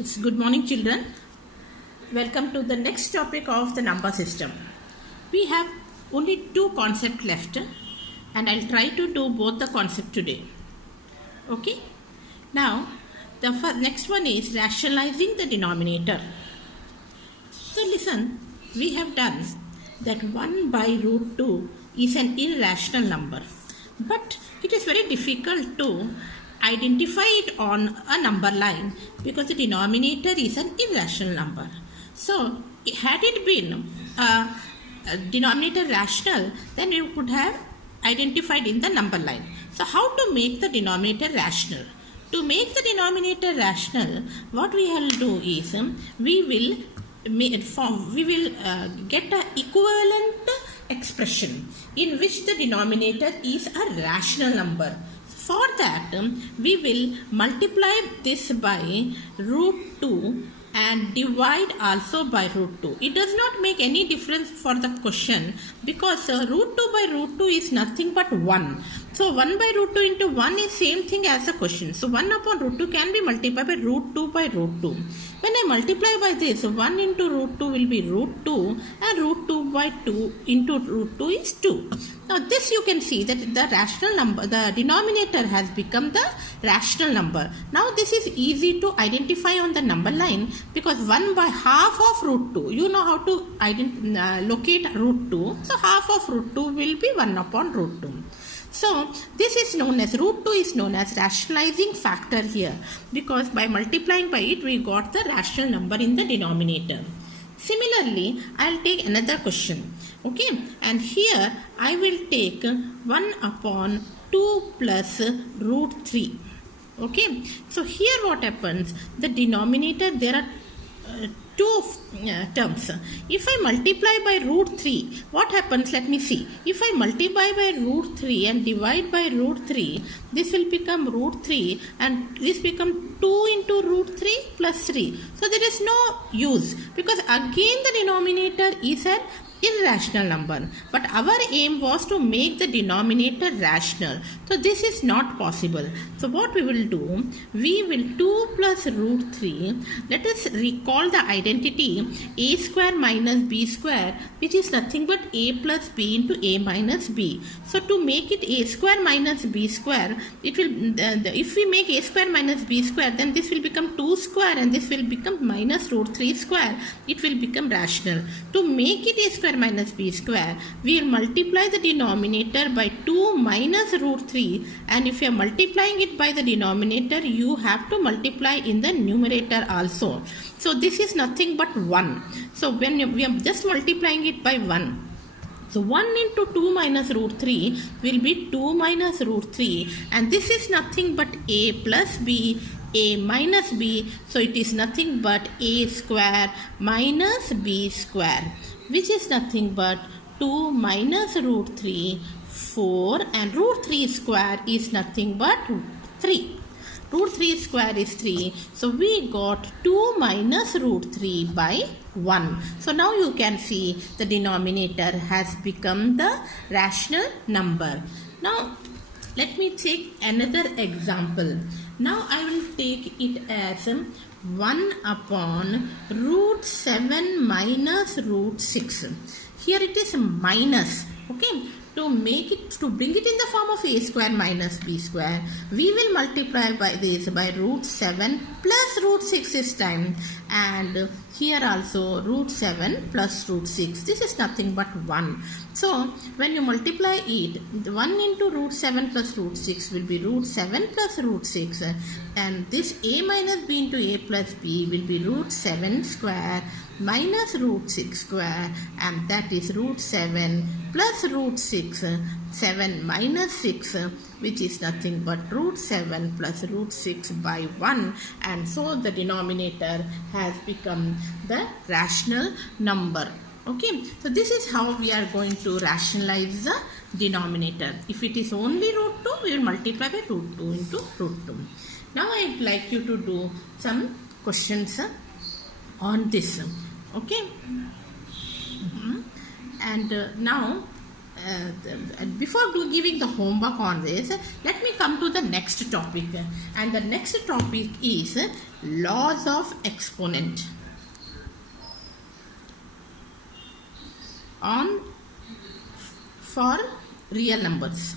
It's good morning, children. Welcome to the next topic of the number system. We have only two concepts left, and I'll try to do both the concepts today. Okay. Now, the next one is rationalizing the denominator. So listen, we have done that 1 by root 2 is an irrational number, but it is very difficult to identify it on a number line because the denominator is an irrational number. So had it been a denominator rational, then we could have identified in the number line. So how to make the denominator rational? To make the denominator rational, what we will do is we will get an equivalent expression in which the denominator is a rational number. For that, we will multiply this by root 2 and divide also by root 2. It does not make any difference for the question because root 2 by root 2 is nothing but 1. So 1 by root 2 into 1 is same thing as a question. So 1 upon root 2 can be multiplied by root 2 by root 2. When I multiply by this, 1 into root 2 will be root 2 and root 2 by 2 into root 2 is 2. Now this you can see that the rational number, the denominator has become the rational number. Now this is easy to identify on the number line because 1 by half of root 2. You know how to locate root 2. So half of root 2 will be 1 upon root 2. So this is known as root 2 is known as rationalizing factor here because by multiplying by it we got the rational number in the denominator. Similarly, I will take another question. Okay, and here I will take 1 upon 2 plus root 3. Okay, so here what happens, the denominator there are two terms. If I multiply by root 3, what happens? Let me see. If I multiply by root 3 and divide by root 3, this will become root 3 and this become 2 into root 3 plus 3. So there is no use because again the denominator is an irrational number, but our aim was to make the denominator rational. So this is not possible. So what we will do, we will 2 plus root 3. Let us recall the identity a square minus b square, which is nothing but a plus b into a minus b. So to make it a square minus b square, it will if we make a square minus b square, then this will become 2 square and this will become minus root 3 square. It will become rational. To make it a square minus b square, we will multiply the denominator by 2 minus root 3, and if you are multiplying it by the denominator, you have to multiply in the numerator also. So this is nothing but 1. So when we are just multiplying it by 1, so 1 into 2 minus root 3 will be 2 minus root 3, and this is nothing but a plus b, a minus b, so it is nothing but a square minus b square, which is nothing but 2 minus root 3, 4, and root 3 square is nothing but 3. Root 3 square is 3. So we got 2 minus root 3 by 1. So now you can see the denominator has become the rational number. Now let me take another example. Now I will take it as 1 upon root 7 minus root 6. Here it is minus. Okay. To bring it in the form of a square minus b square, we will multiply by this by root 7 plus root 6 this time, and here also root 7 plus root 6. This is nothing but 1. So when you multiply it, 1 into root 7 plus root 6 will be root 7 plus root 6, and this a minus b into a plus b will be root 7 square minus root 6 square, and that is root 7 plus root 6, 7 minus 6, which is nothing but root 7 plus root 6 by 1, and so the denominator has become the rational number. Okay, so this is how we are going to rationalize the denominator. If it is only root 2, we will multiply by root 2 into root 2. Now I would like you to do some questions on this. Okay, and now before giving the homework on this, let me come to the next topic, and the next topic is laws of exponent for real numbers.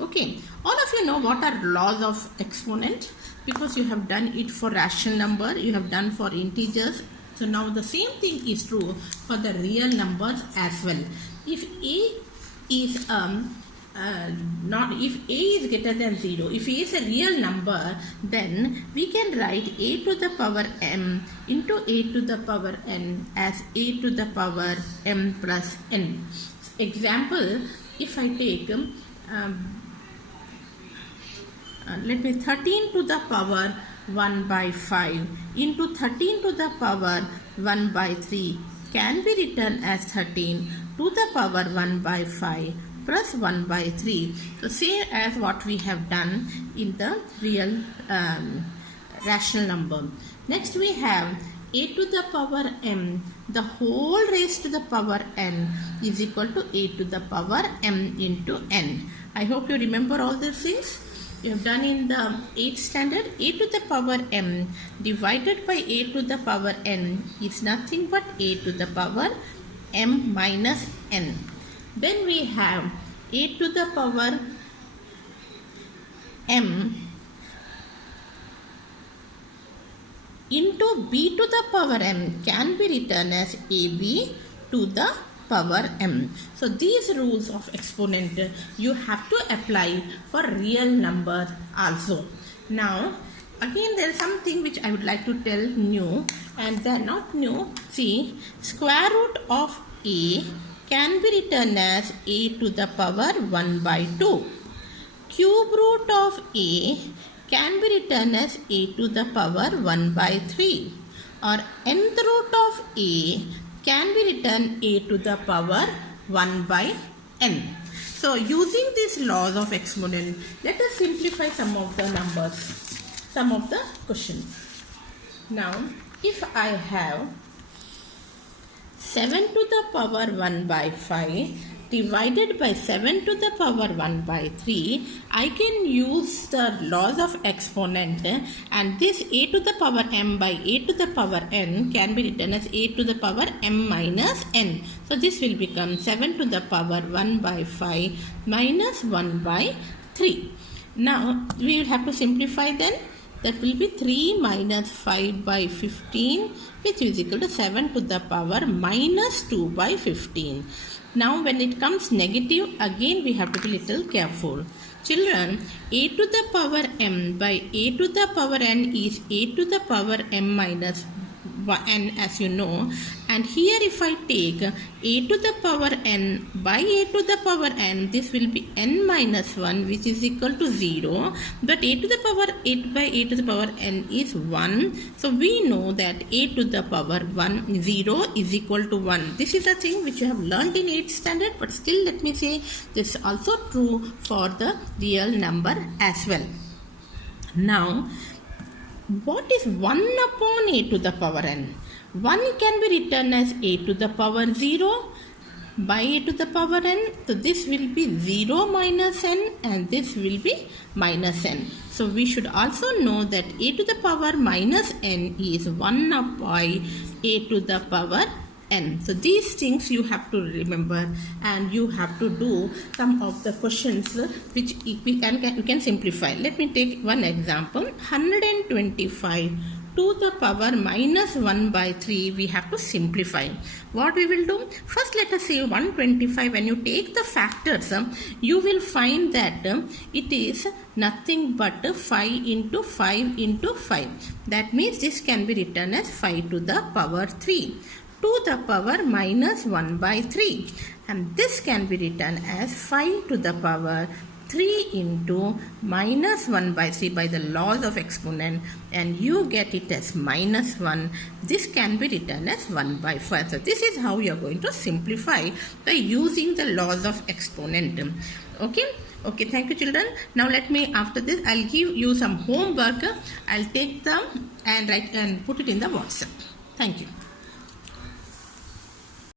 Okay, all of you know what are laws of exponent because you have done it for rational number, you have done for integers. So now the same thing is true for the real numbers as well. If a is if a is greater than 0, if a is a real number, then we can write a to the power m into a to the power n as a to the power m plus n. Example, if I take let me 13 to the power 1 by 5 into 13 to the power 1 by 3 can be written as 13 to the power 1 by 5 plus 1 by 3. So same as what we have done in the real rational number. Next we have a to the power m, the whole raised to the power n is equal to a to the power m into n. I hope you remember all these things. You have done in the 8th standard. A to the power m divided by a to the power n is nothing but a to the power m minus n. Then we have a to the power m into b to the power m can be written as ab to the power m. So these rules of exponent you have to apply for real number also. Now again there is something which I would like to tell new, and they are not new. See, square root of a can be written as a to the power 1 by 2. Cube root of a can be written as a to the power 1 by 3. Or nth root of a can be written a to the power 1 by n. So using these laws of exponent, let us simplify some of the numbers, some of the questions. Now if I have 7 to the power 1 by 5 divided by 7 to the power 1 by 3, I can use the laws of exponent, and this a to the power m by a to the power n can be written as a to the power m minus n. So this will become 7 to the power 1 by 5 minus 1 by 3. Now we will have to simplify then. That will be 3 minus 5 by 15, which is equal to 7 to the power minus 2 by 15. Now when it comes negative, again we have to be little careful. Children, a to the power m by a to the power n is a to the power m minus n, as you know, and here if I take a to the power n by a to the power n, this will be n minus 1, which is equal to 0, but a to the power 8 by a to the power n is 1, so we know that a to the power 1 0 is equal to 1. This is a thing which you have learned in 8th standard, but still let me say this is also true for the real number as well. Now what is 1 upon a to the power n? 1 can be written as a to the power 0 by a to the power n. So this will be 0 minus n, and this will be minus n. So we should also know that a to the power minus n is 1 up by a to the power n. So these things you have to remember, and you have to do some of the questions which you can simplify. Let me take one example. 125 to the power minus 1 by 3 we have to simplify. What we will do? First let us say 125, when you take the factors, you will find that it is nothing but 5 into 5 into 5. That means this can be written as 5 to the power 3. To the power minus 1 by 3, and this can be written as 5 to the power 3 into minus 1 by 3 by the laws of exponent, and you get it as minus 1. This can be written as 1 by 5. So this is how you are going to simplify by using the laws of exponent. Okay, thank you children. Now let me, after this I'll give you some homework. I'll take them and write and put it in the WhatsApp. Thank you.